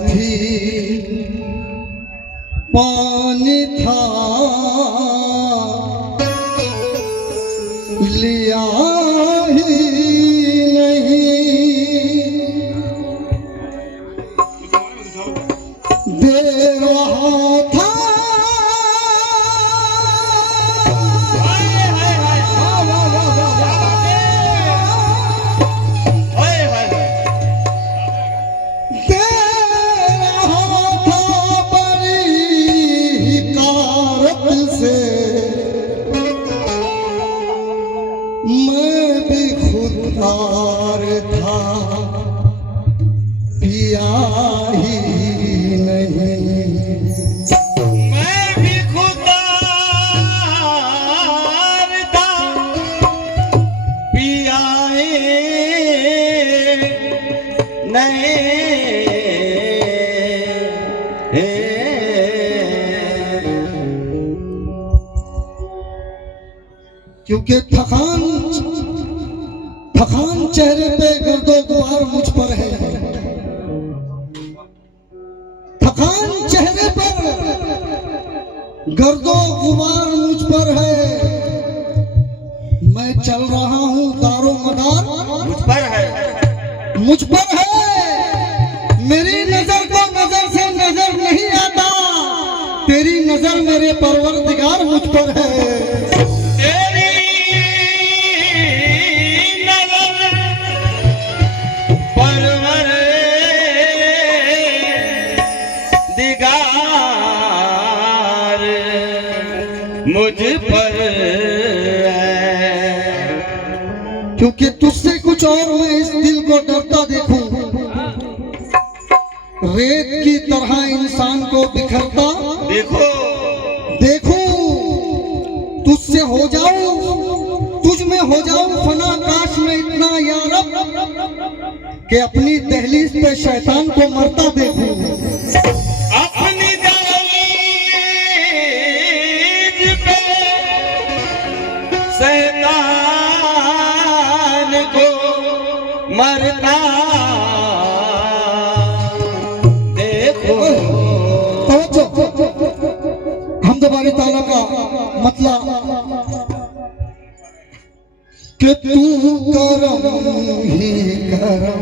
थी पानी था लिया ही नहीं, दे रहा था मैं भी खुददार था पिया ही नहीं, मैं भी खुददार था पिया नहीं। क्योंकि थकान चेहरे पे गर्दो गुबार मुझ पर है, थकान चेहरे पर गर्दो गुबार मुझ पर है। मैं चल रहा हूँ दारो मदार मुझ पर है। मेरी नजर को नजर से नजर नहीं आता, तेरी नजर मेरे परवरदिगार मुझ पर है। मुझ पर है, क्योंकि तुझसे कुछ और मैं इस दिल को डरता देखूं, रेत की तरह इंसान को बिखरता देखूं, तुझसे हो जाऊं, तुझ में हो जाऊं फना, काश में इतना या रब कि अपनी दहलीज पे शैतान को मरता देखूं। अपनी शैतान को मरता देखो। हमद बारी ताला का मतलब कि तू करम ही करम,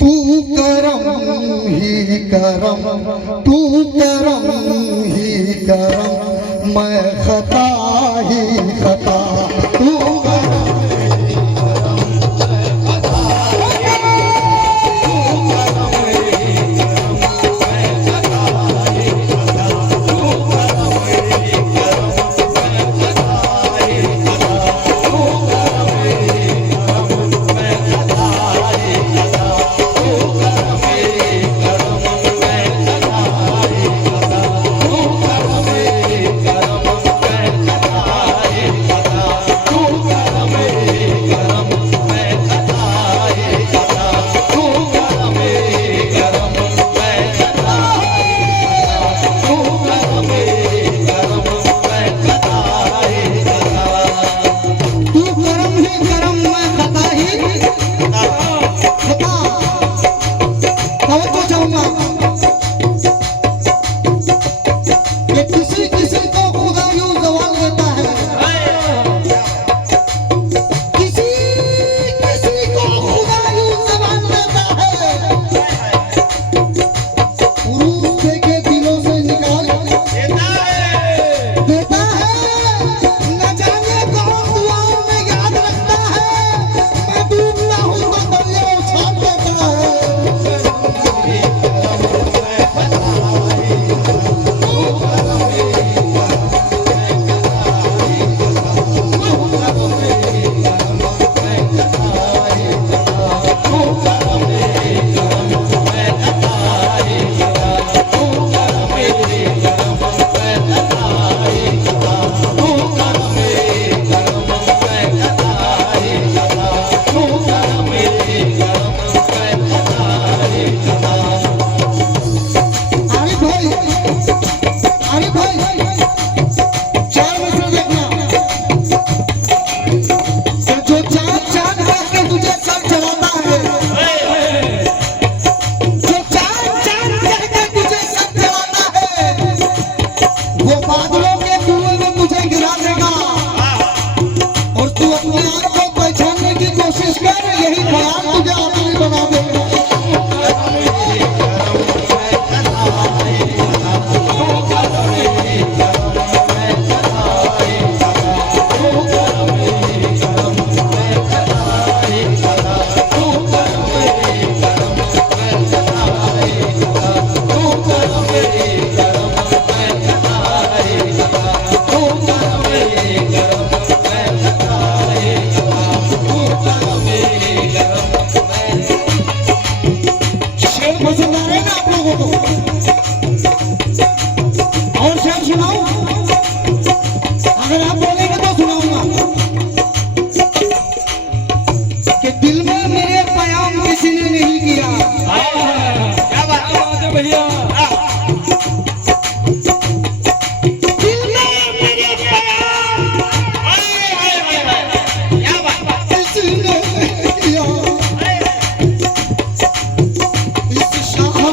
तू करम ही करम, तू करम ही करम, मैं खता ही खता, तू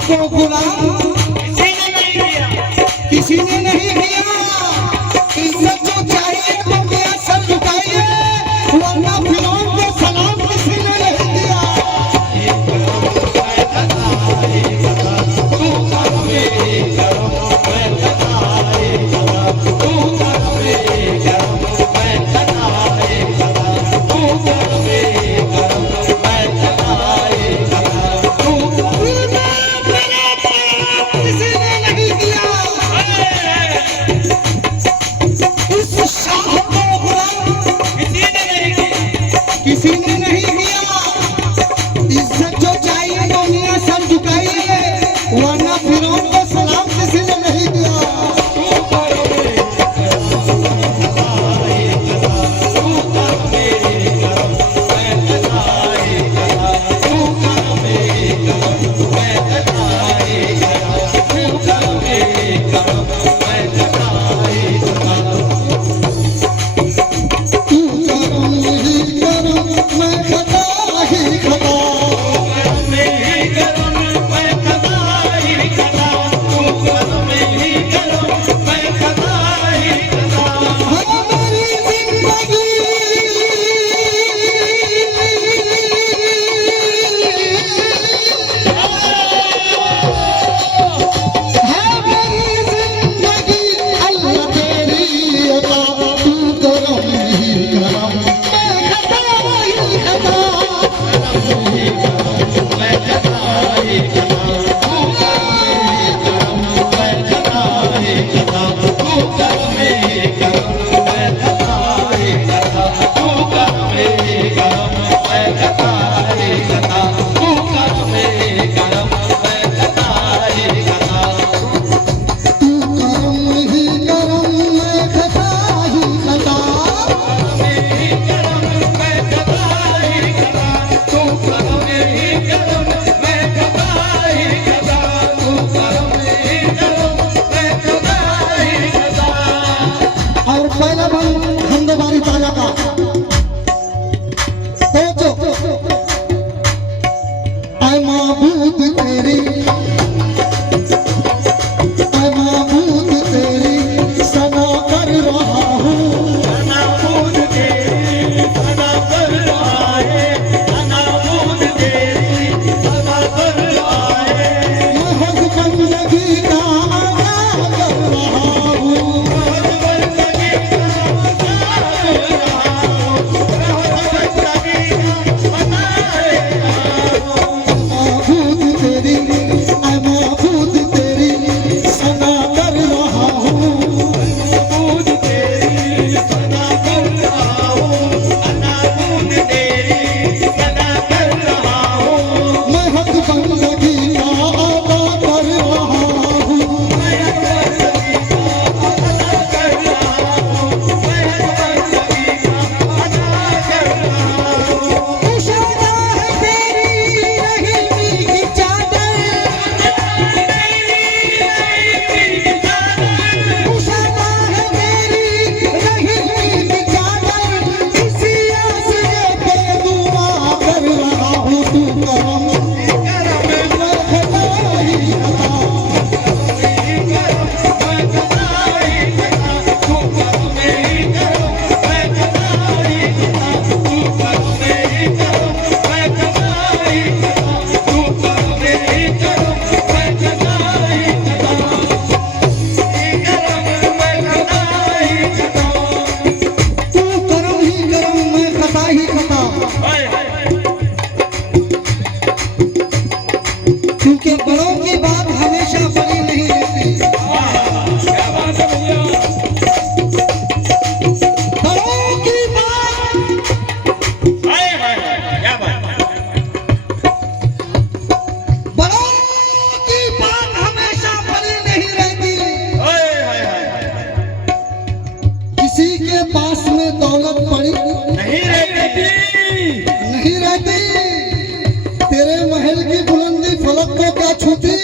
आपको गुलाम किसी ने नहीं किया। इज्जत जो चाहिए तो मेरा सर झुकाइए, वरना फिरौन को सलाम किसी ने नहीं दिया। किसी ने नहीं किया। इज्जत जो चाहिए तो मेरा सर झुकाइए, वरना फिरौन को सलाम किसी ने नहीं दिया। तेरे महल की बुलंदी फलक को क्या छूती